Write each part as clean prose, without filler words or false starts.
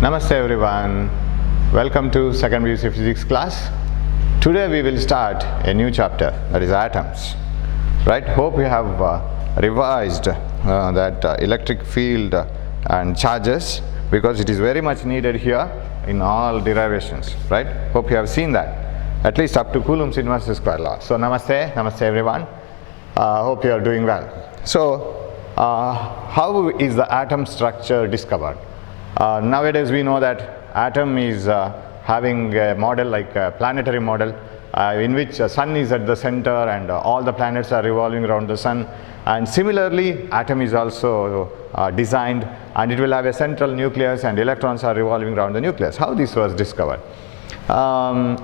Namaste everyone, welcome to second BSc Physics class. Today we will start a new chapter, that is atoms. Right? Hope you have revised that electric field and charges, because it is very much needed here in all derivations. Right? Hope you have seen that, at least up to Coulomb's inverse square law. So namaste everyone, hope you are doing well. So how is the atom structure discovered? Nowadays we know that atom is having a model like a planetary model in which the sun is at the center and all the planets are revolving around the sun, and similarly atom is also designed, and it will have a central nucleus and electrons are revolving around the nucleus. How this was discovered?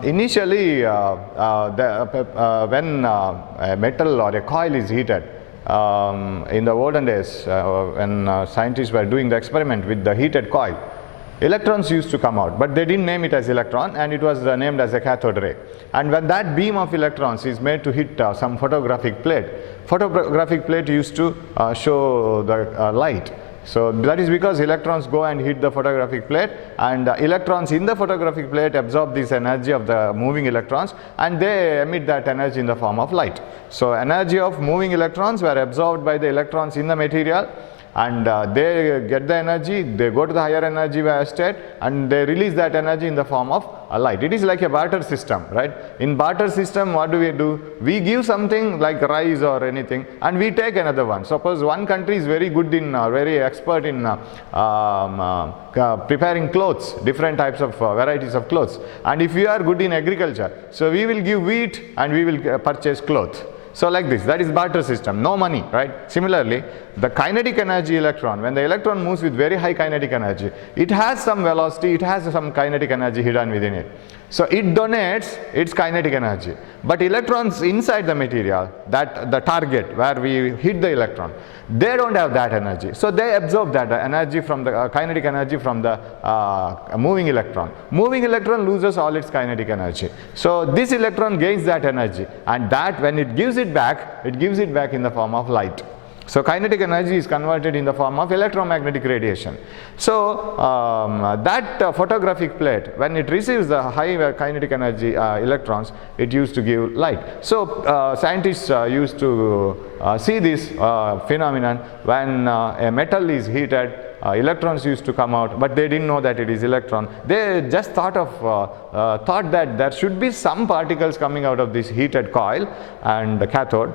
Initially when a metal or a coil is heated, in the olden days when scientists were doing the experiment with the heated coil, electrons used to come out, but they didn't name it as electron, and it was named as a cathode ray. And when that beam of electrons is made to hit some photographic plate used to show the light. So that is because electrons go and hit the photographic plate, and electrons in the photographic plate absorb this energy of the moving electrons, and they emit that energy in the form of light. So energy of moving electrons were absorbed by the electrons in the material, and they get the energy, they go to the higher energy state, and they release that energy in the form of a light. It is like a barter system, right? In barter system, what do? We give something like rice or anything, and we take another one. Suppose one country is very good in, very expert in preparing clothes, different types of varieties of clothes, and if we are good in agriculture, so we will give wheat and we will purchase cloth. So like this, that is barter system, no money, right? Similarly, the kinetic energy electron, when the electron moves with very high kinetic energy, it has some velocity, it has some kinetic energy hidden within it. So it donates its kinetic energy. But electrons inside the material, that the target where we hit the electron, they don't have that energy. So they absorb that energy from the kinetic energy from the moving electron. Moving electron loses all its kinetic energy. So this electron gains that energy, and that when it gives it back in the form of light. So kinetic energy is converted in the form of electromagnetic radiation. So that photographic plate, when it receives the high kinetic energy electrons, it used to give light. So scientists used to see this phenomenon when a metal is heated. Electrons used to come out, but they didn't know that it is electron. They just thought that there should be some particles coming out of this heated coil and the cathode.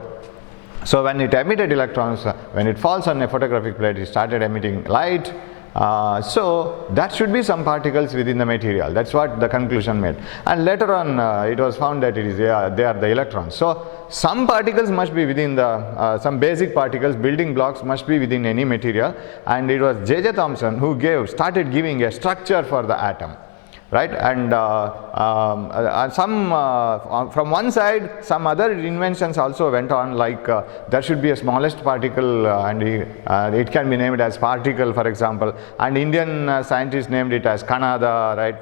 So when it emitted electrons, when it falls on a photographic plate, it started emitting light. So that should be some particles within the material. That's what the conclusion made. And later on, it was found that they are the electrons. So some particles must be within the, some basic particles, building blocks must be within any material. And it was J.J. Thomson who started giving a structure for the atom. Right, and from one side, some other inventions also went on, like there should be a smallest particle, and it can be named as particle, for example. And Indian scientists named it as Kanada, right?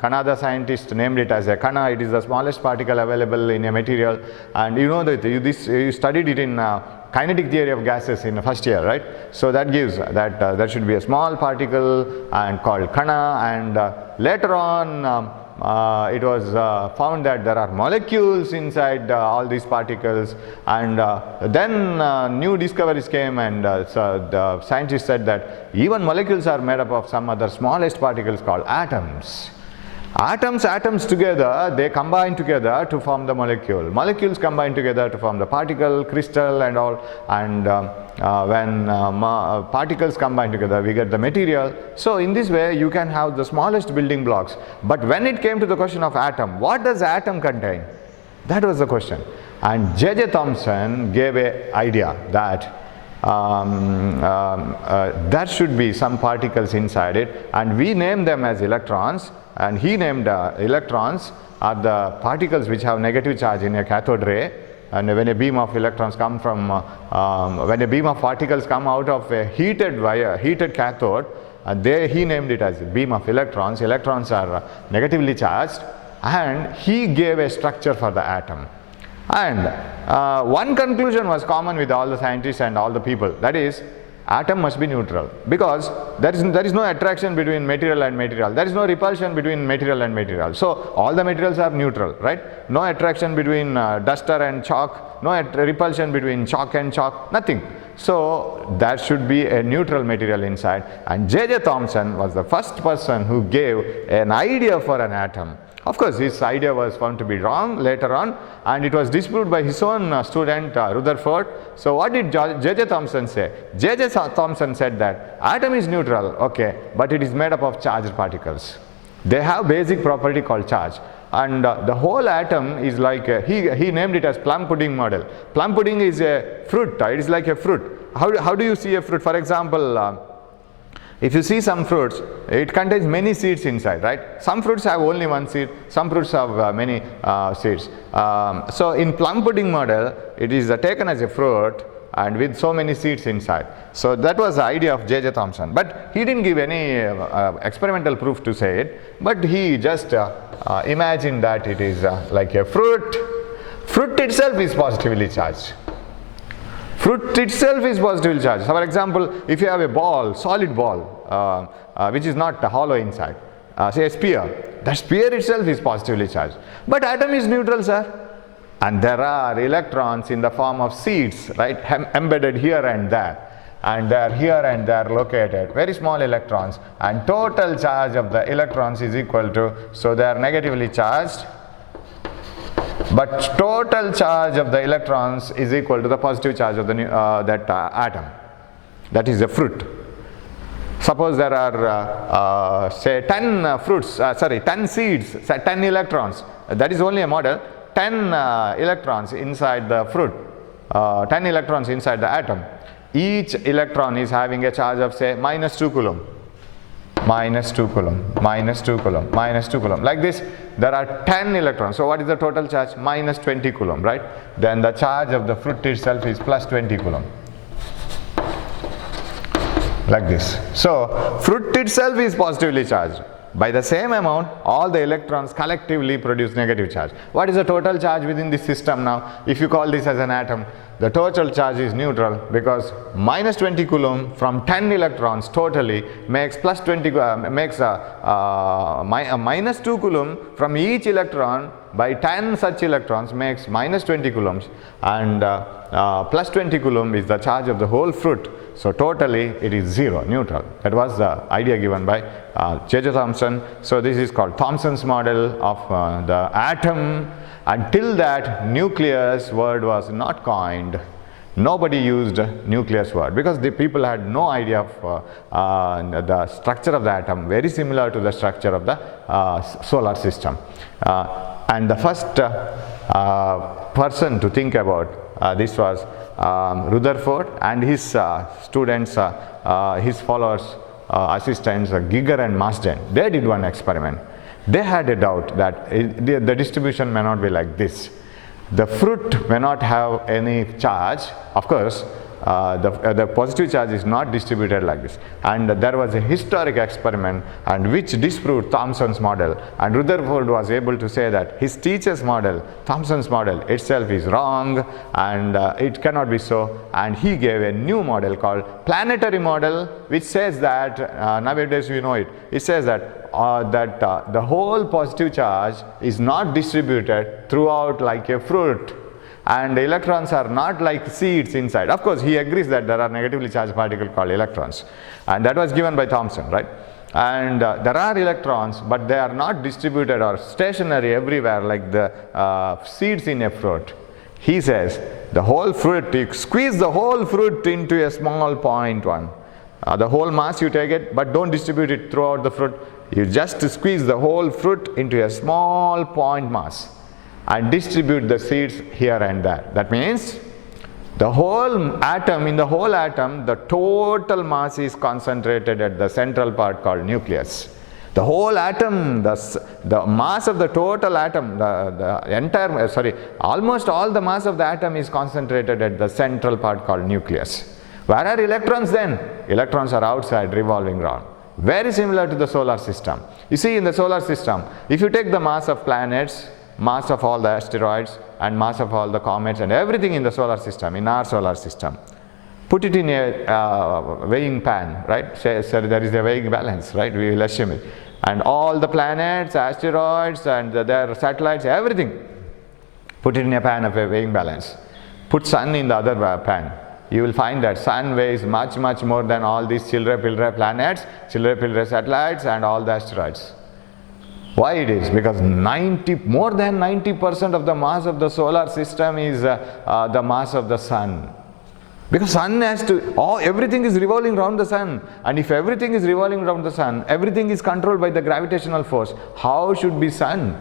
Kanada scientist named it as a Kana. It is the smallest particle available in a material, and you know that you studied it in kinetic theory of gases in the first year, right? So that gives that there should be a small particle and called Kana, and later on it was found that there are molecules inside all these particles, and then new discoveries came, and so the scientists said that even molecules are made up of some other smallest particles called atoms. Atoms together, they combine together to form the molecule. Molecules combine together to form the particle, crystal and all, and when particles combine together, we get the material. So in this way, you can have the smallest building blocks. But when it came to the question of atom, what does atom contain? That was the question. And J.J. Thomson gave an idea that there should be some particles inside it, and we name them as electrons. And he named electrons are the particles which have negative charge in a cathode ray. And when a beam of electrons come from, when a beam of particles come out of a heated cathode, he named it as a beam of electrons. Electrons are negatively charged, and he gave a structure for the atom. And one conclusion was common with all the scientists and all the people, that is, atom must be neutral, because there is no attraction between material and material. There is no repulsion between material and material. So all the materials are neutral, right? No attraction between duster and chalk, no repulsion between chalk and chalk, nothing. So there should be a neutral material inside, and J.J. Thomson was the first person who gave an idea for an atom. Of course, his idea was found to be wrong later on, and it was disproved by his own student Rutherford. So what did J.J. Thomson say? J.J. Thomson said that atom is neutral, okay, but it is made up of charged particles. They have basic property called charge. And the whole atom is like, he named it as plum pudding model. Plum pudding is a fruit, it is like a fruit. How do you see a fruit? For example, if you see some fruits, it contains many seeds inside, right? Some fruits have only one seed, some fruits have many seeds. So in plum pudding model, it is taken as a fruit and with so many seeds inside. So that was the idea of J.J. Thomson. But he didn't give any experimental proof to say it, but he just imagined that it is like a fruit. Fruit itself is positively charged. Fruit itself is positively charged. So for example, if you have a ball, solid ball, which is not hollow inside, say a spear, that spear itself is positively charged. But atom is neutral, sir. And there are electrons in the form of seeds, right, embedded here and there. And they are here and there located, very small electrons. And total charge of the electrons is equal to, so they are negatively charged, but total charge of the electrons is equal to the positive charge of the atom. That is a fruit. Suppose there are say 10 10 seeds, say 10 electrons. That is only a model. 10 electrons inside the fruit, 10 electrons inside the atom. Each electron is having a charge of, say, -2 coulomb, -2 coulomb, -2 coulomb, -2 coulomb. Like this, there are 10 electrons. So what is the total charge? -20 coulomb, right? Then the charge of the fruit itself is +20 coulomb. Like this. So fruit itself is positively charged. By the same amount, all the electrons collectively produce negative charge. What is the total charge within this system now? If you call this as an atom, the total charge is neutral, because -20 coulomb from 10 electrons totally makes -2 coulomb from each electron by 10 such electrons makes -20 coulombs, and +20 coulomb is the charge of the whole fruit. So totally it is zero, neutral. That was the idea given by J.J. Thomson. So this is called Thompson's model of the atom. Until that, nucleus word was not coined. Nobody used nucleus word, because the people had no idea of the structure of the atom, very similar to the structure of the solar system. And the first person to think about this was Rutherford and his students, his followers, assistants, Giger and Marsden. They did one experiment. They had a doubt that the distribution may not be like this. The fruit may not have any charge. Of course, the positive charge is not distributed like this. And there was a historic experiment and which disproved Thompson's model. And Rutherford was able to say that his teacher's model, Thompson's model itself is wrong, and it cannot be so. And he gave a new model called planetary model, which says that, nowadays we know it, it says that the whole positive charge is not distributed throughout like a fruit, and the electrons are not like seeds inside. Of course, he agrees that there are negatively charged particles called electrons, and that was given by Thomson, right? And there are electrons, but they are not distributed or stationary everywhere like the seeds in a fruit. He says the whole fruit, you squeeze the whole fruit into a small point one. The whole mass you take it, but don't distribute it throughout the fruit. You just squeeze the whole fruit into a small point mass and distribute the seeds here and there. That means the whole atom, in the whole atom, the total mass is concentrated at the central part called nucleus. The whole atom, the mass of the total atom, almost all the mass of the atom is concentrated at the central part called nucleus. Where are electrons then? Electrons are outside revolving around. Very similar to the solar system. You see, in the solar system, if you take the mass of planets, mass of all the asteroids, and mass of all the comets and everything in the solar system, in our solar system, put it in a weighing pan, right? Say there is a weighing balance, right? We will assume it. And all the planets, asteroids, and their satellites, everything, put it in a pan of a weighing balance. Put sun in the other pan. You will find that sun weighs much more than all these children planets, children satellites, and all the asteroids. Why it is? Because more than 90% of the mass of the solar system is the mass of the sun. Because sun has to, everything is revolving around the sun. And if everything is revolving around the sun, everything is controlled by the gravitational force. How should be sun?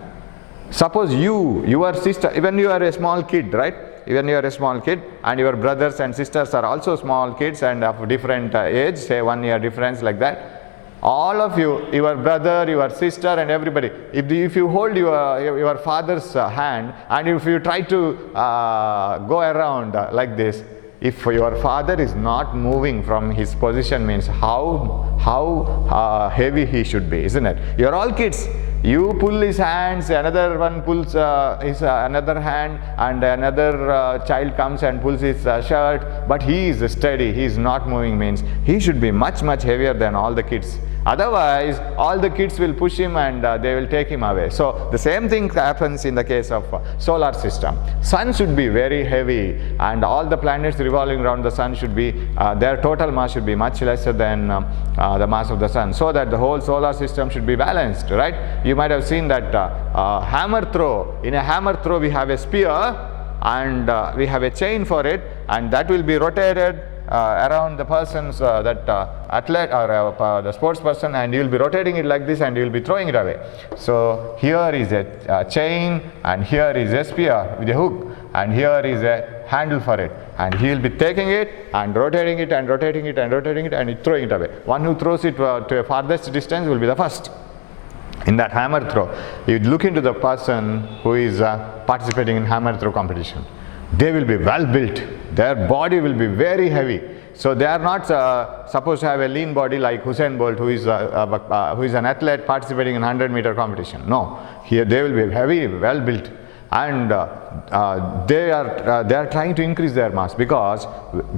Suppose your sister, even you are a small kid, right? Even you are a small kid, and your brothers and sisters are also small kids and of different age, say 1 year difference, like that. All of you, your brother, your sister, and everybody, if you hold your father's hand, and if you try to go around like this, if your father is not moving from his position, means how heavy he should be, isn't it? You are all kids. You pull his hands, another one pulls his another hand, and another child comes and pulls his shirt, but he is steady, he is not moving, means he should be much heavier than all the kids. Otherwise, all the kids will push him and they will take him away. So the same thing happens in the case of solar system. Sun should be very heavy, and all the planets revolving around the sun should be, their total mass should be much lesser than the mass of the sun, so that the whole solar system should be balanced, right? You might have seen that hammer throw. In a hammer throw, we have a spear, and we have a chain for it, and that will be rotated around the person's athlete or the sports person, and you will be rotating it like this, and you will be throwing it away. So here is a chain, and here is a spear with a hook, and here is a handle for it, and he will be taking it and rotating it and rotating it and rotating it and throwing it away. One who throws it to a farthest distance will be the first. In that hammer throw, you look into the person who is participating in hammer throw competition. They will be well built, their body will be very heavy. So they are not supposed to have a lean body like Usain Bolt, who is an athlete participating in 100-meter competition. No, here they will be heavy, well built, and they are trying to increase their mass, because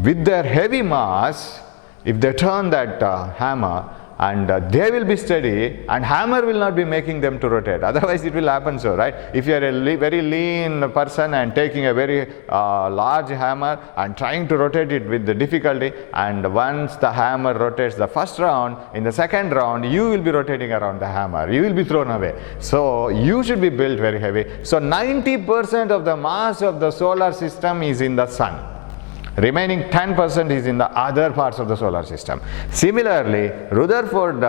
with their heavy mass, if they turn that hammer, and they will be steady, and hammer will not be making them to rotate. Otherwise it will happen so, right? If you are a very lean person and taking a very large hammer and trying to rotate it with the difficulty, and once the hammer rotates the first round, in the second round you will be rotating around the hammer, you will be thrown away. So you should be built very heavy. So 90% of the mass of the solar system is in the sun. Remaining 10% is in the other parts of the solar system. Similarly, Rutherford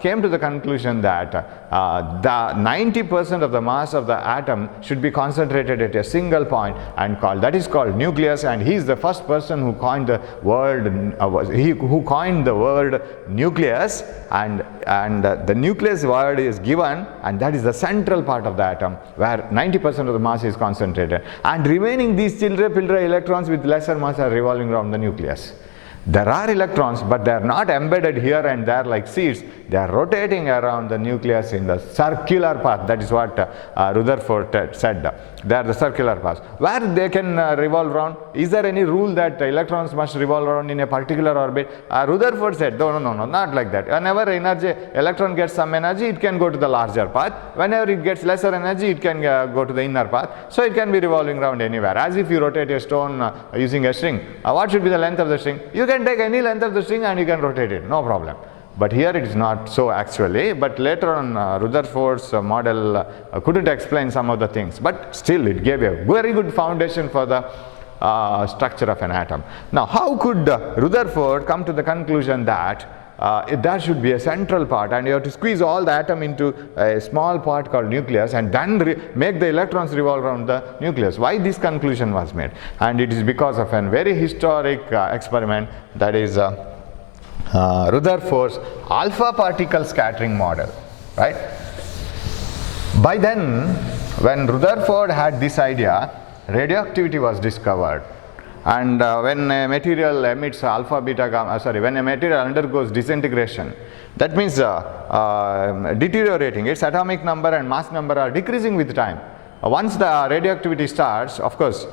came to the conclusion that the 90% of the mass of the atom should be concentrated at a single point, and that is called nucleus, and he is the first person who coined the word nucleus, and the nucleus word is given, and that is the central part of the atom where 90% of the mass is concentrated, and remaining these children electrons with lesser mass are revolving around the nucleus. There are electrons, but they are not embedded here and there like seeds. They are rotating around the nucleus in the circular path. That is what Rutherford said. They are the circular paths. Where they can revolve around? Is there any rule that electrons must revolve around in a particular orbit? Rutherford said, no, not like that. Whenever electron gets some energy, it can go to the larger path. Whenever it gets lesser energy, it can go to the inner path. So it can be revolving around anywhere. As if you rotate a stone using a string. What should be the length of the string? You can take any length of the string and you can rotate it, no problem. But here it is not so actually, but later on Rutherford's model couldn't explain some of the things, but still it gave a very good foundation for the structure of an atom. Now, how could Rutherford come to the conclusion that there should be a central part, and you have to squeeze all the atom into a small part called nucleus, and then make the electrons revolve around the nucleus? Why this conclusion was made? And it is because of a very historic experiment, that is Rutherford's alpha particle scattering model, right? By then, when Rutherford had this idea, radioactivity was discovered. And when a material emits alpha, beta, gamma, when a material undergoes disintegration, that means deteriorating, its atomic number and mass number are decreasing with time. Once the radioactivity starts, of course,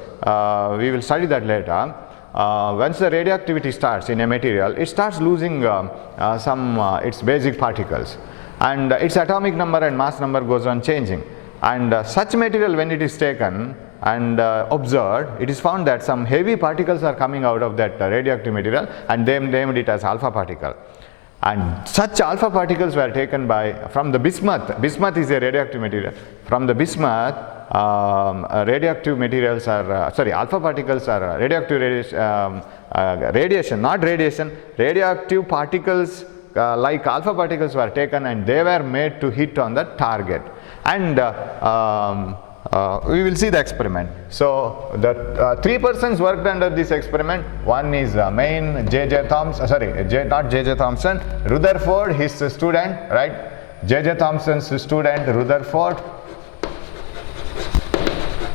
we will study that later. once the radioactivity starts in a material, it starts losing its basic particles, and its atomic number and mass number goes on changing. And such material, when it is taken and observed, it is found that some heavy particles are coming out of that radioactive material, and they named it as alpha particle. And such alpha particles were taken from the bismuth. Bismuth is a radioactive material. From the bismuth, radioactive materials are alpha particles are radioactive radiation, not radiation. Radioactive particles like alpha particles were taken, and they were made to hit on the target. And we will see the experiment. So the three persons worked under this experiment. One is main J.J. Thompson, not J.J. Thompson, Rutherford, his student, right? J.J. Thompson's student, Rutherford.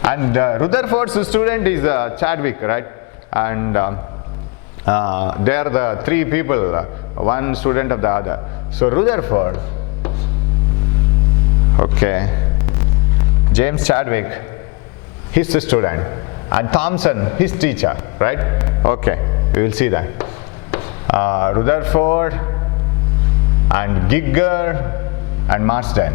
And Rutherford's student is Chadwick, right? And they are the three people, one student of the other. So Rutherford, okay, James Chadwick, his student, and Thomson, his teacher, right? Okay, we will see that. Rutherford and Geiger and Marsden.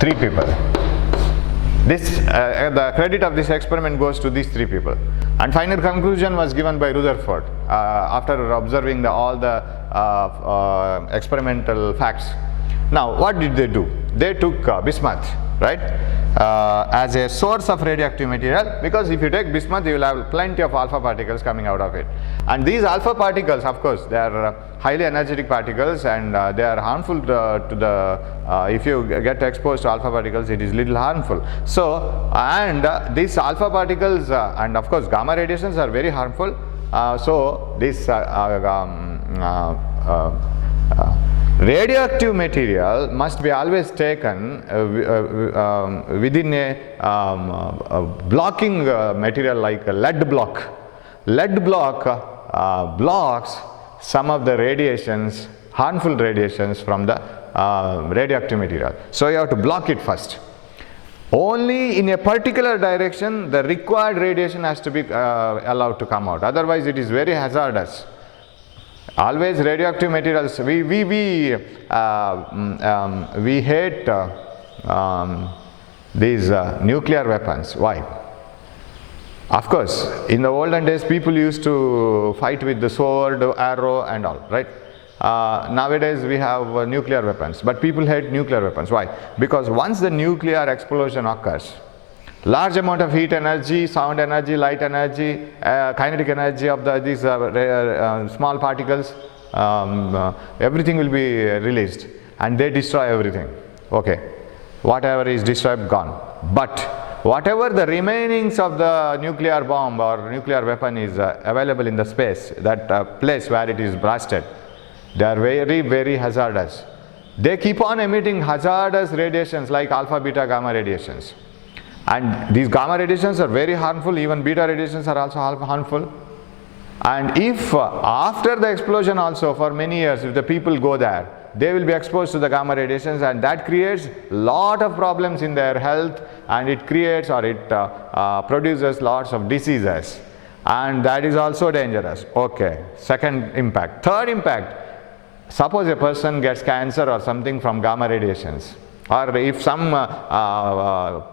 Three people. This, the credit of this experiment goes to these three people. And final conclusion was given by Rutherford after observing all the experimental facts. Now, what did they do? They took bismuth, right, as a source of radioactive material, because if you take bismuth, you will have plenty of alpha particles coming out of it. And these alpha particles, of course, they are highly energetic particles, and they are harmful to the, if you get exposed to alpha particles, it is little harmful. So, and these alpha particles and of course gamma radiations are very harmful. So, this radioactive material must be always taken within a blocking material like a lead block. Lead block blocks some of the radiations, harmful radiations from the radioactive material. So you have to block it first. Only in a particular direction the required radiation has to be allowed to come out, otherwise it is very hazardous. Always radioactive materials, we hate these nuclear weapons. Why? Of course, in the olden days people used to fight with the sword, arrow and all, right? Nowadays we have nuclear weapons, but people hate nuclear weapons. Why? Because once the nuclear explosion occurs, large amount of heat energy, sound energy, light energy, kinetic energy of these small particles, everything will be released, and they destroy everything. Okay, whatever is destroyed, gone. But whatever the remainings of the nuclear bomb or nuclear weapon is available in the space, that place where it is blasted, they are very, very hazardous. They keep on emitting hazardous radiations like alpha, beta, gamma radiations. And these gamma radiations are very harmful, even beta radiations are also harmful. And if after the explosion also for many years, if the people go there, they will be exposed to the gamma radiations, and that creates lot of problems in their health, and it creates or it produces lots of diseases, and that is also dangerous. Okay, second impact. Third impact, suppose a person gets cancer or something from gamma radiations, or if some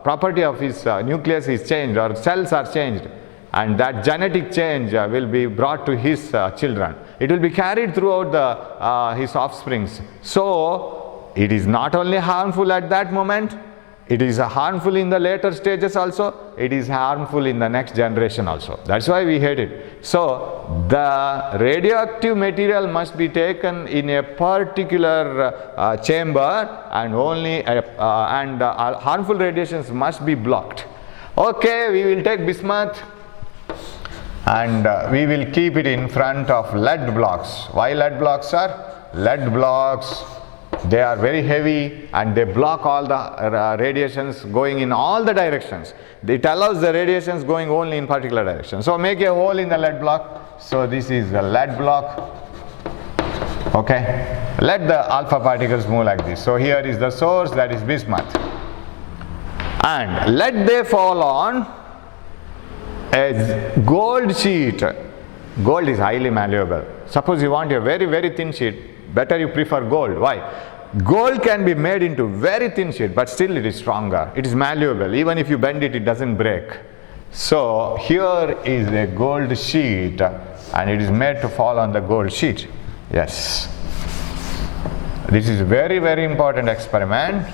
property of his nucleus is changed or cells are changed, and that genetic change will be brought to his children. It will be carried throughout his offsprings. So it is not only harmful at that moment, it is harmful in the later stages also, it is harmful in the next generation also. That's why we hate it. So the radioactive material must be taken in a particular chamber, and only harmful radiations must be blocked. Okay, we will take bismuth and we will keep it in front of lead blocks. Why lead blocks, sir? Lead blocks, they are very heavy and they block all the radiations going in all the directions. It allows the radiations going only in particular direction. So make a hole in the lead block. So this is the lead block. Okay, let the alpha particles move like this. So here is the source, that is bismuth. and let they fall on a gold sheet. Gold is highly malleable. Suppose you want a very, very thin sheet, better you prefer gold. Why? Gold can be made into very thin sheet, but still it is stronger. It is malleable. Even if you bend it, it doesn't break. So here is a gold sheet, and it is made to fall on the gold sheet. Yes. This is very, very important experiment.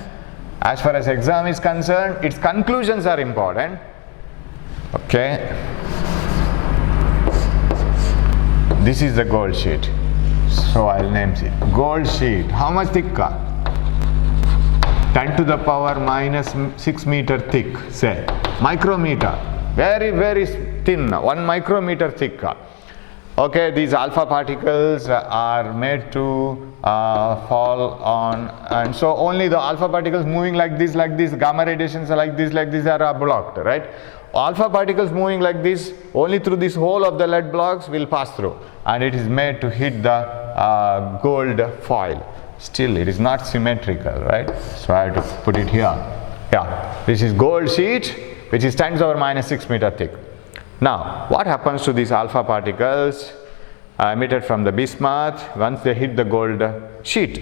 As far as exam is concerned, its conclusions are important. Okay. This is the gold sheet. So I'll name it gold sheet. How much thick? 10 to the power minus 6 meter thick, say. Micrometer. Very, very thin, 1 micrometer thick. Okay, these alpha particles are made to fall on, and so only the alpha particles moving like this, gamma radiations are like this are blocked, right? Alpha particles moving like this, only through this hole of the lead blocks will pass through, and it is made to hit the gold foil. Still, it is not symmetrical, right? So I have to put it here. Yeah, this is gold sheet, which is 10 to the power minus 6 meter thick. Now, what happens to these alpha particles emitted from the bismuth once they hit the gold sheet?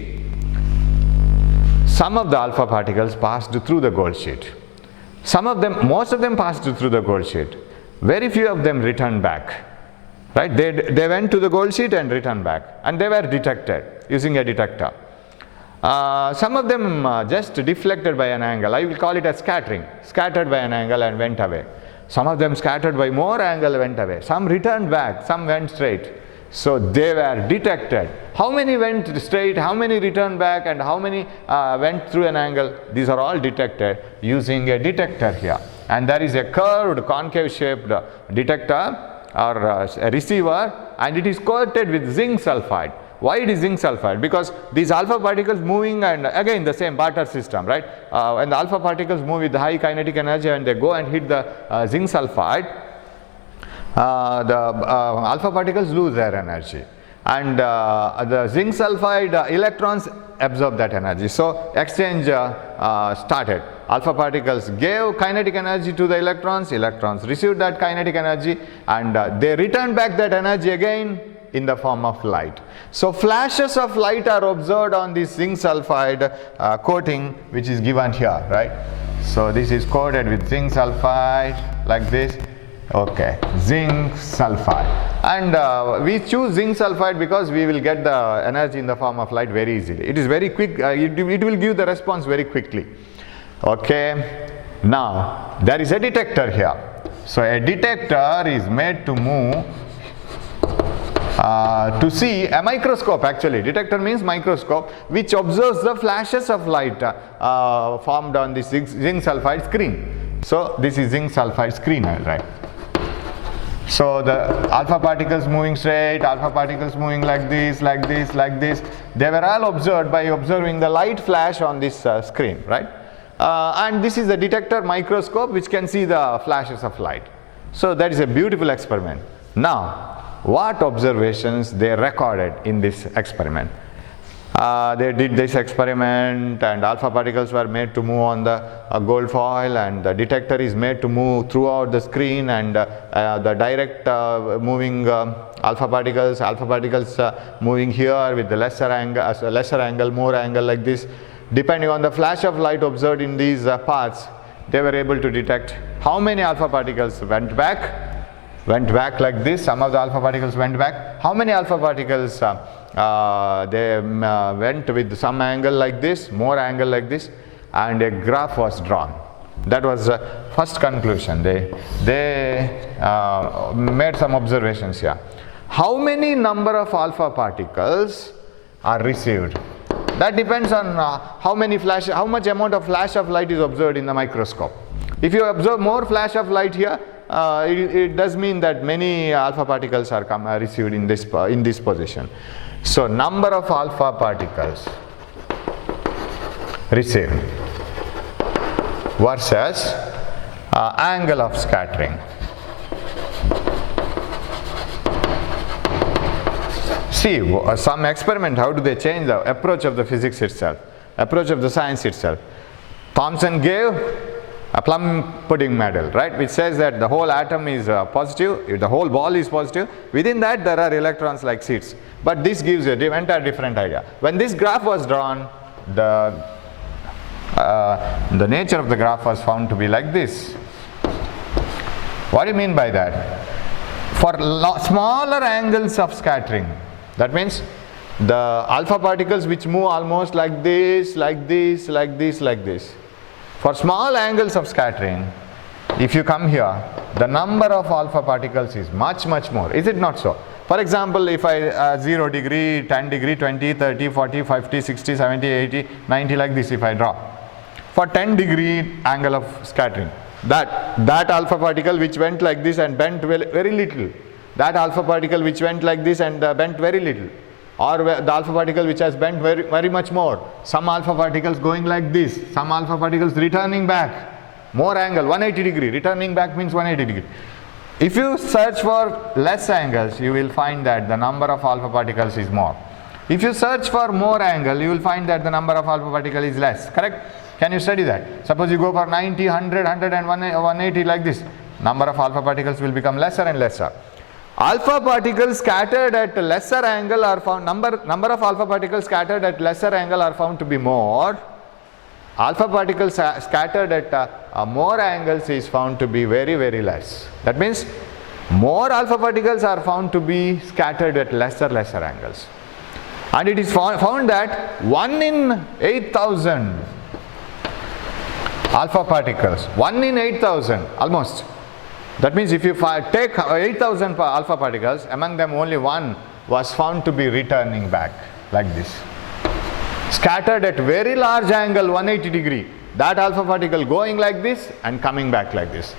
Some of the alpha particles passed through the gold sheet. Most of them passed through the gold sheet. Very few of them returned back. Right? They went to the gold sheet and returned back, and they were detected using a detector. Some of them just deflected by an angle. I will call it as scattering. Scattered by an angle and went away. Some of them scattered by more angle went away. Some returned back, some went straight. So they were detected. How many went straight, how many returned back, and how many went through an angle? These are all detected using a detector here. And there is a curved concave shaped detector or a receiver, and it is coated with zinc sulfide. Why it is zinc sulfide? Because these alpha particles moving, and again the same barter system, right? When the alpha particles move with high kinetic energy and they go and hit the zinc sulfide, the alpha particles lose their energy, and the zinc sulfide electrons absorb that energy. So exchange started. Alpha particles gave kinetic energy to the electrons, electrons received that kinetic energy, and they returned back that energy again in the form of light. So flashes of light are observed on this zinc sulfide coating, which is given here, right? So this is coated with zinc sulfide like this. Okay, zinc sulfide, and we choose zinc sulfide because we will get the energy in the form of light very easily. It is very quick, it will give the response very quickly. Okay, now there is a detector here. So a detector is made to move to see a microscope. Actually, detector means microscope, which observes the flashes of light formed on this zinc sulfide screen. So this is zinc sulfide screen, right? So the alpha particles moving straight, alpha particles moving like this, like this, like this, they were all observed by observing the light flash on this screen, right? And this is the detector microscope, which can see the flashes of light. So that is a beautiful experiment. Now, what observations they recorded in this experiment? They did this experiment, and alpha particles were made to move on the gold foil, and the detector is made to move throughout the screen, and the direct moving alpha particles moving here with the lesser angle, more angle like this. Depending on the flash of light observed in these paths, they were able to detect how many alpha particles went back like this. Some of the alpha particles went back. How many alpha particles they went with some angle like this, more angle like this, and a graph was drawn. That was the first conclusion. They made some observations here. How many number of alpha particles are received? That depends on how much amount of flash of light is observed in the microscope. If you observe more flash of light here, it does mean that many alpha particles are received in this position. So number of alpha particles received versus angle of scattering. See, some experiment, how do they change the approach of the physics itself, approach of the science itself? Thomson gave a plum pudding model, right, which says that the whole atom is positive, if the whole ball is positive, within that there are electrons like seeds. But this gives you an entire different idea. When this graph was drawn, the nature of the graph was found to be like this. What do you mean by that? For smaller angles of scattering, that means the alpha particles which move almost like this, like this, like this, like this. For small angles of scattering, if you come here, the number of alpha particles is much, much more. Is it not so? For example, if I 0 degree, 10 degree, 20, 30, 40, 50, 60, 70, 80, 90 like this if I draw. For 10 degree angle of scattering, that alpha particle which went like this and bent very little, that alpha particle which went like this and bent very little, or the alpha particle which has bent very much more, some alpha particles going like this, some alpha particles returning back, more angle, 180 degree, returning back means 180 degree. If you search for less angles, you will find that the number of alpha particles is more. If you search for more angle, you will find that the number of alpha particle is less, correct? Can you study that? Suppose you go for 90, 100, 100 and 180 like this, number of alpha particles will become lesser and lesser. Alpha particles scattered at a lesser angle are found, number of alpha particles scattered at lesser angle are found to be more. Alpha particles scattered at more angles is found to be very, very less. That means more alpha particles are found to be scattered at lesser angles. And it is found that 1 in 8,000 alpha particles, 1 in 8,000 almost. That means if you take 8,000 alpha particles, among them only one was found to be returning back like this. Scattered at very large angle, 180 degree. That alpha particle going like this and coming back like this.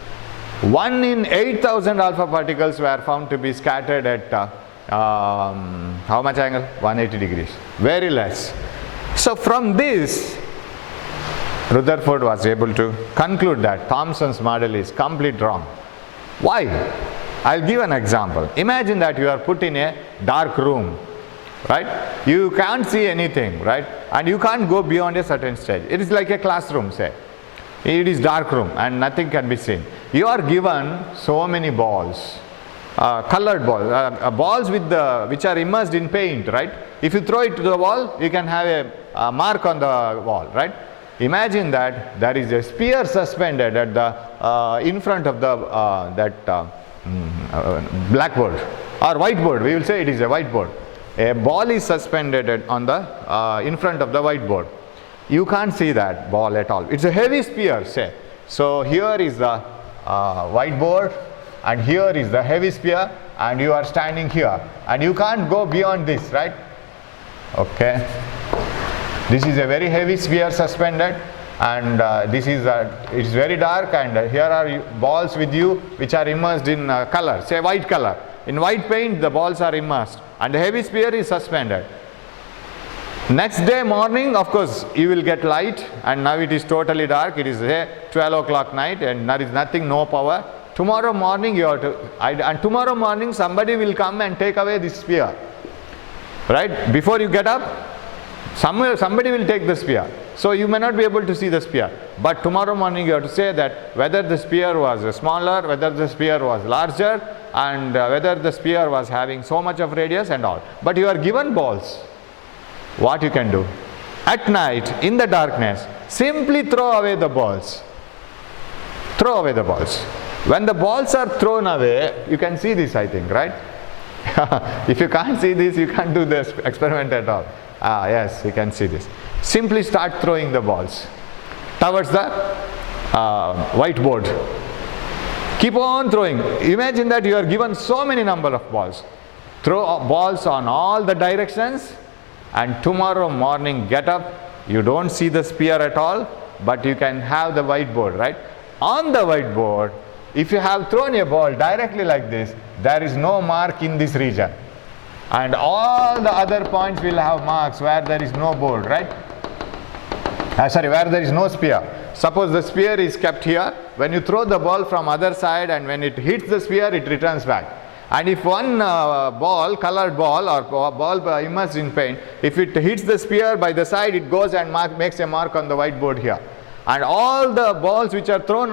1 in 8,000 alpha particles were found to be scattered at how much angle? 180 degrees. Very less. So from this, Rutherford was able to conclude that Thompson's model is completely wrong. Why? I'll give an example. Imagine that you are put in a dark room, right? You can't see anything, right? And you can't go beyond a certain stage. It is like a classroom, say. It is dark room and nothing can be seen. You are given so many balls, colored balls, balls which are immersed in paint, right? If you throw it to the wall, you can have a mark on the wall, right? Imagine that there is a spear suspended at the in front of the blackboard or whiteboard. We will say it is a whiteboard. A ball is suspended on the in front of the whiteboard. You can't see that ball at all. It's a heavy spear, say. So here is the whiteboard, and here is the heavy spear, and you are standing here, and you can't go beyond this, right? Okay. This is a very heavy sphere suspended, and this is it is very dark, and here are balls with you which are immersed in color, say white color. In white paint the balls are immersed and the heavy sphere is suspended. Next day morning, of course, you will get light, and now it is totally dark. It is 12 o'clock night and there is nothing, no power. Tomorrow morning you have to, and tomorrow morning somebody will come and take away this sphere, right? Before you get up, somebody will take the spear. So you may not be able to see the spear. But tomorrow morning you have to say that whether the spear was smaller, whether the spear was larger, and whether the spear was having so much of radius and all. But you are given balls. What you can do? At night, in the darkness, simply throw away the balls. Throw away the balls. When the balls are thrown away, you can see this, I think, right? If you can't see this, you can't do this experiment at all. Yes, you can see this. Simply start throwing the balls towards the whiteboard. Keep on throwing. Imagine that you are given so many number of balls. Throw balls on all the directions, and tomorrow morning get up. You don't see the spear at all, but you can have the whiteboard, right? On the whiteboard, if you have thrown a ball directly like this, there is no mark in this region. And all the other points will have marks where there is no board, right? Where there is no spear. Suppose the spear is kept here. When you throw the ball from other side and when it hits the spear, it returns back. And if one ball, colored ball or ball immersed in paint, if it hits the spear by the side, it goes and makes a mark on the whiteboard here. and all the balls which are thrown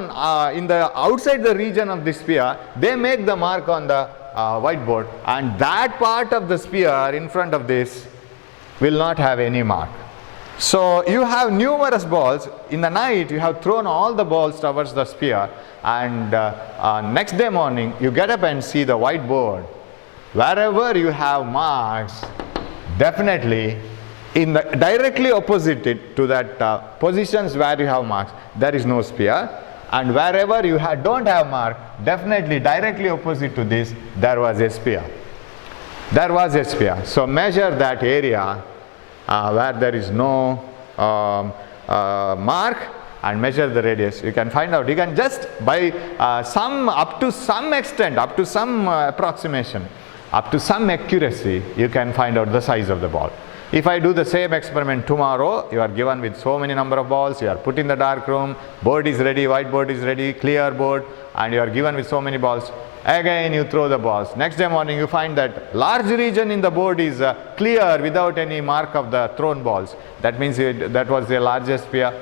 in the outside the region of the sphere, they make the mark on the whiteboard, and that part of the sphere in front of this will not have any mark. So you have numerous balls. In the night you have thrown all the balls towards the sphere, and next day morning you get up and see the whiteboard. Wherever you have marks, definitely in the directly opposite to that positions where you have marks, there is no sphere, and wherever you don't have mark, definitely directly opposite to this, there was a sphere. There was a sphere. So measure that area where there is no mark and measure the radius. You can find out. You can just by up to some extent, up to some approximation, up to some accuracy, you can find out the size of the ball. If I do the same experiment tomorrow, you are given with so many number of balls, you are put in the dark room, board is ready, whiteboard is ready, clear board, and you are given with so many balls. Again you throw the balls. Next day morning you find that large region in the board is clear without any mark of the thrown balls. That means that was the largest sphere.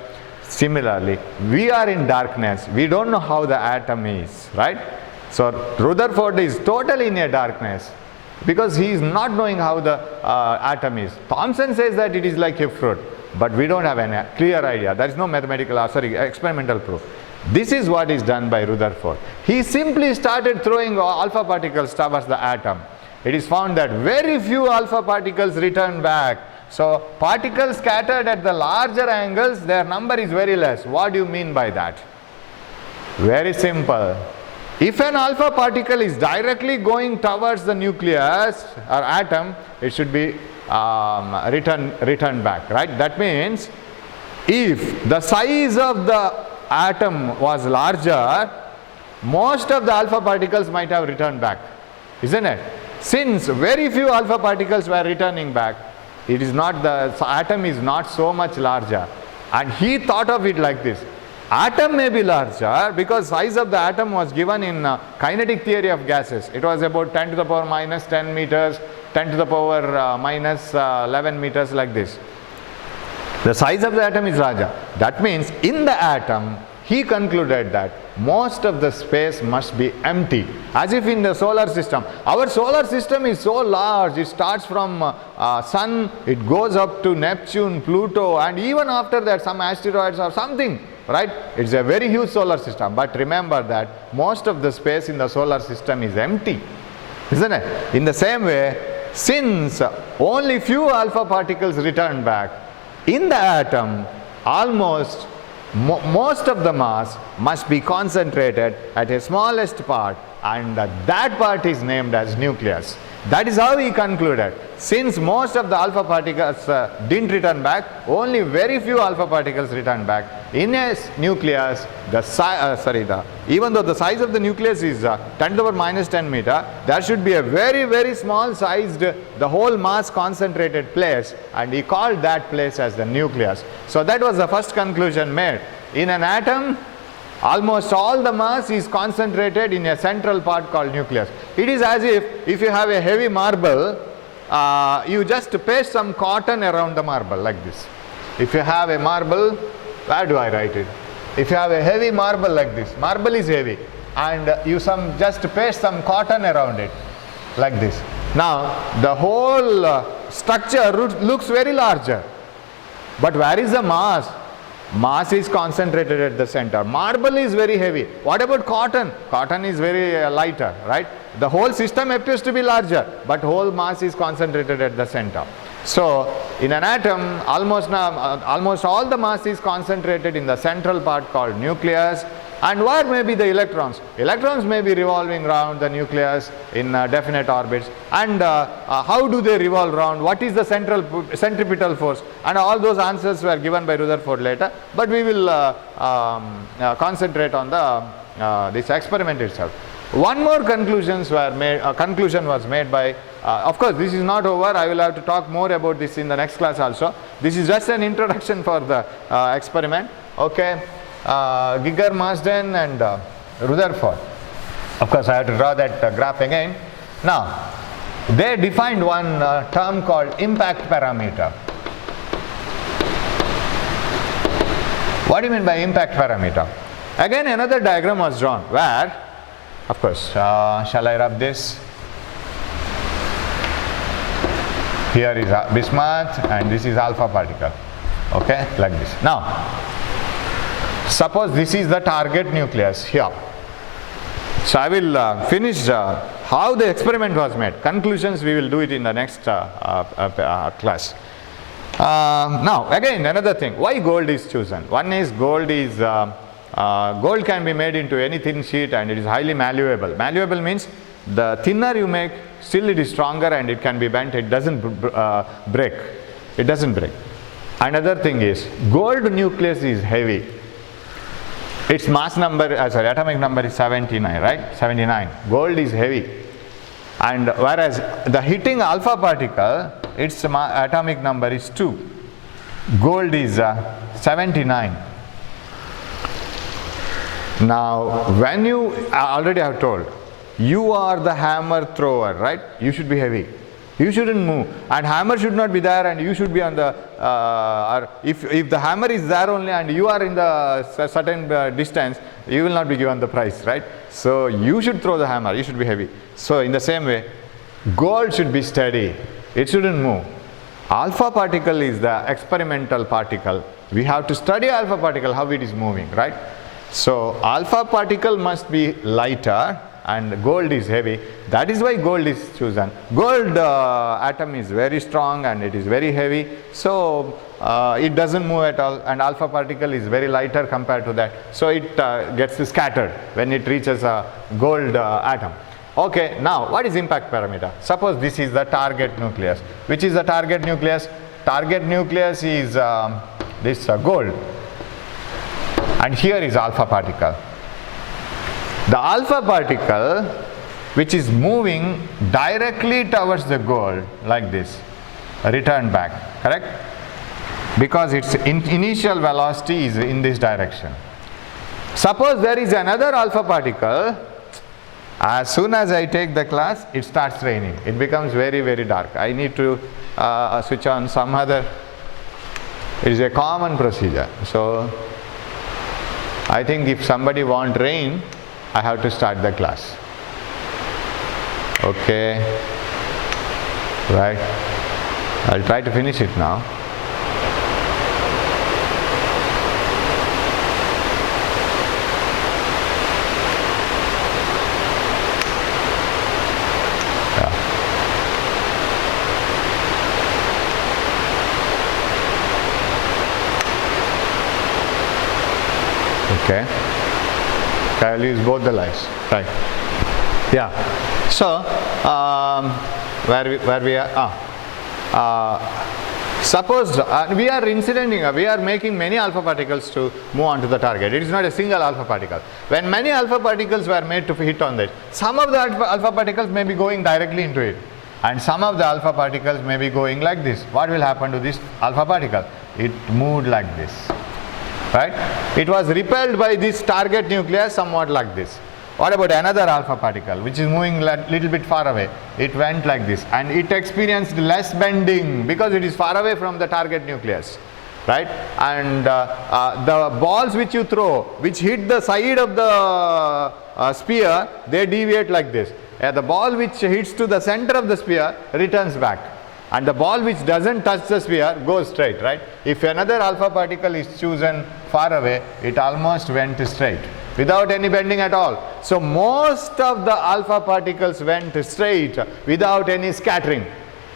Similarly, we are in darkness. We don't know how the atom is, right? So Rutherford is totally in a darkness because he is not knowing how the atom is. Thomson says that it is like a fruit, but we don't have any clear idea. There is no mathematical, experimental proof. This is what is done by Rutherford. He simply started throwing alpha particles towards the atom. It is found that very few alpha particles return back. So particles scattered at the larger angles, their number is very less. What do you mean by that? Very simple. If an alpha particle is directly going towards the nucleus or atom, it should be returned back, right? That means if the size of the atom was larger, most of the alpha particles might have returned back, isn't it? Since very few alpha particles were returning back, it is not the atom is not so much larger. And he thought of it like this: atom may be larger because size of the atom was given in kinetic theory of gases. It was about 10 to the power minus 10 meters, 10 to the power minus 11 meters, like this. The size of the atom is larger. That means in the atom, he concluded that most of the space must be empty, as if in the solar system. Our solar system is so large, it starts from Sun, it goes up to Neptune, Pluto, and even after that some asteroids or something, right? It's a very huge solar system. But remember that most of the space in the solar system is empty, isn't it? In the same way, since only few alpha particles return back, in the atom, almost most of the mass must be concentrated at a smallest part, and that part is named as nucleus. That is how he concluded. Since most of the alpha particles didn't return back, only very few alpha particles returned back. In a nucleus, even though the size of the nucleus is 10 to the power minus 10 meter, there should be a very, very small sized, the whole mass concentrated place, and he called that place as the nucleus. So that was the first conclusion made. In an atom, almost all the mass is concentrated in a central part called nucleus. It is as if you have a heavy marble, you just paste some cotton around the marble like this. If you have a marble, where do I write it? If you have a heavy marble like this, marble is heavy, and you just paste some cotton around it like this. Now the whole structure looks very larger, but where is the mass? Mass is concentrated at the center. Marble is very heavy. What about cotton? Cotton is very lighter, right? The whole system appears to be larger, but whole mass is concentrated at the center. So in an atom, almost all the mass is concentrated in the central part called nucleus. And where may be the electrons? Electrons may be revolving around the nucleus in definite orbits. And how do they revolve around? What is the centripetal force? And all those answers were given by Rutherford later. But we will concentrate on this experiment itself. One more conclusion was made by, of course this is not over, I will have to talk more about this in the next class also. This is just an introduction for the experiment. Okay. Giger, Marsden and Rutherford. Of course I have to draw that graph again. Now they defined one term called impact parameter. What do you mean by impact parameter? Again another diagram was drawn where, of course, shall I rub this? Here is bismuth and this is alpha particle, okay, like this. Now, suppose this is the target nucleus here. So I will finish how the experiment was made. Conclusions we will do it in the next class. Now again another thing, why gold is chosen? One is gold gold can be made into any thin sheet and it is highly malleable. Malleable means the thinner you make, still it is stronger and it can be bent, it doesn't break. It doesn't break. Another thing is gold nucleus is heavy. Its mass number, atomic number is 79, right? 79. Gold is heavy. And whereas the hitting alpha particle, its atomic number is 2. Gold is 79. Now, when you, already I have told, you are the hammer thrower, right? You should be heavy. You shouldn't move. And hammer should not be there and you should be on the, or if the hammer is there only and you are in the certain distance, you will not be given the prize, right? So you should throw the hammer, you should be heavy. So in the same way, gold should be steady. It shouldn't move. Alpha particle is the experimental particle. We have to study alpha particle, how it is moving, right? So alpha particle must be lighter and gold is heavy. That is why gold is chosen. Gold atom is very strong and it is very heavy, so it doesn't move at all, and alpha particle is very lighter compared to that, so it gets scattered when it reaches a gold atom. Okay, now what is impact parameter? Suppose this is the target nucleus. Which is the target nucleus? Target nucleus is this gold, and here is alpha particle. The alpha particle, which is moving directly towards the gold like this, return back, correct? Because its initial velocity is in this direction. Suppose there is another alpha particle, as soon as I take the class, it starts raining. It becomes very, very dark. I need to switch on some other, it is a common procedure. So I think if somebody wants rain, I have to start the class. Okay, right, I'll try to finish it now. Yeah. Okay. I'll use both the lights, right? Yeah. So, where we are? Suppose we are incidenting, we are making many alpha particles to move on to the target. It is not a single alpha particle. When many alpha particles were made to hit on this, some of the alpha particles may be going directly into it, and some of the alpha particles may be going like this. What will happen to this alpha particle? It moved like this. Right? It was repelled by this target nucleus somewhat like this. What about another alpha particle which is moving a little bit far away? It went like this and it experienced less bending because it is far away from the target nucleus, right? And the balls which you throw, which hit the side of the sphere, they deviate like this. The ball which hits to the center of the sphere returns back. And the ball which doesn't touch the sphere goes straight, right? If another alpha particle is chosen far away, it almost went straight without any bending at all. So most of the alpha particles went straight without any scattering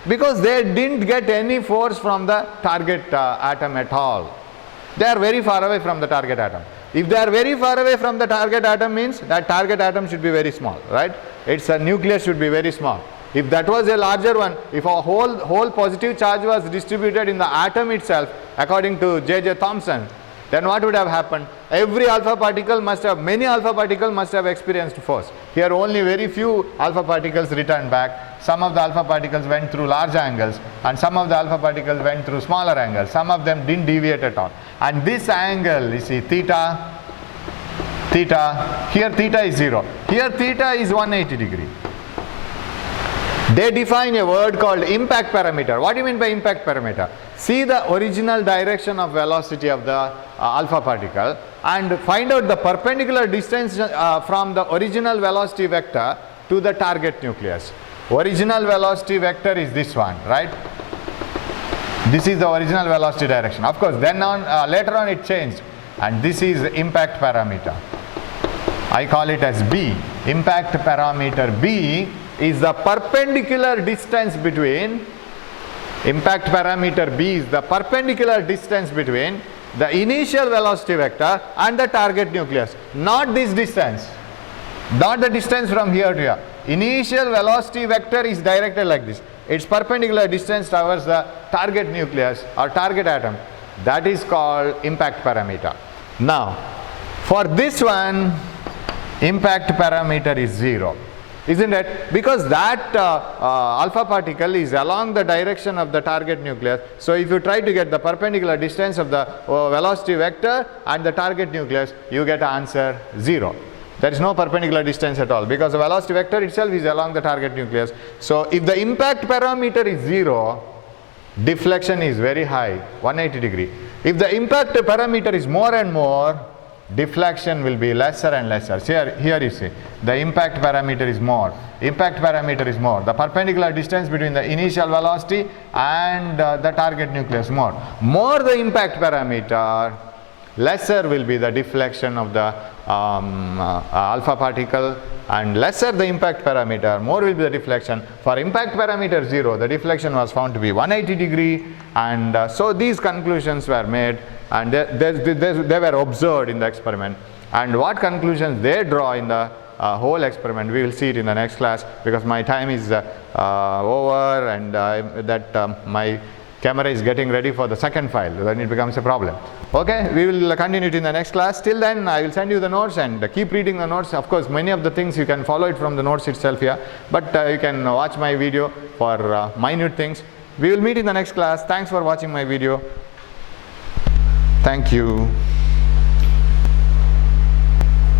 because they didn't get any force from the target atom at all. They are very far away from the target atom. If they are very far away from the target atom, means that target atom should be very small, right? Its nucleus should be very small. If that was a larger one, if a whole positive charge was distributed in the atom itself, according to J.J. Thompson, then what would have happened? Every alpha particle must have, many alpha particles must have experienced force. Here only very few alpha particles returned back. Some of the alpha particles went through large angles and some of the alpha particles went through smaller angles. Some of them didn't deviate at all. And this angle, you see, theta, here theta is 0. Here theta is 180 degree. They define a word called impact parameter. What do you mean by impact parameter? See the original direction of velocity of the alpha particle and find out the perpendicular distance from the original velocity vector to the target nucleus. Original velocity vector is this one, right? This is the original velocity direction. Of course, then later on it changed, and this is impact parameter. I call it as B. Impact parameter B is the perpendicular distance between, impact parameter B is the perpendicular distance between the initial velocity vector and the target nucleus. Not this distance, not the distance from here to here. Initial velocity vector is directed like this. Its perpendicular distance towards the target nucleus or target atom. That is called impact parameter. Now, for this one, impact parameter is 0. Isn't it? Because that alpha particle is along the direction of the target nucleus. So if you try to get the perpendicular distance of the velocity vector and the target nucleus, you get answer 0. There is no perpendicular distance at all because the velocity vector itself is along the target nucleus. So if the impact parameter is 0, deflection is very high, 180 degree. If the impact parameter is more and more, deflection will be lesser and lesser. Here you see, the impact parameter is more. Impact parameter is more. The perpendicular distance between the initial velocity and the target nucleus more. More the impact parameter, lesser will be the deflection of the alpha particle, and lesser the impact parameter, more will be the deflection. For impact parameter 0, the deflection was found to be 180 degree, and so these conclusions were made, and they were observed in the experiment. And what conclusions they draw in the whole experiment, we will see it in the next class, because my time is over, and my camera is getting ready for the second file, then it becomes a problem. Okay, we will continue it in the next class. Till then, I will send you the notes and keep reading the notes. Of course, many of the things you can follow it from the notes itself here, but you can watch my video for minute things. We will meet in the next class. Thanks for watching my video. Thank you.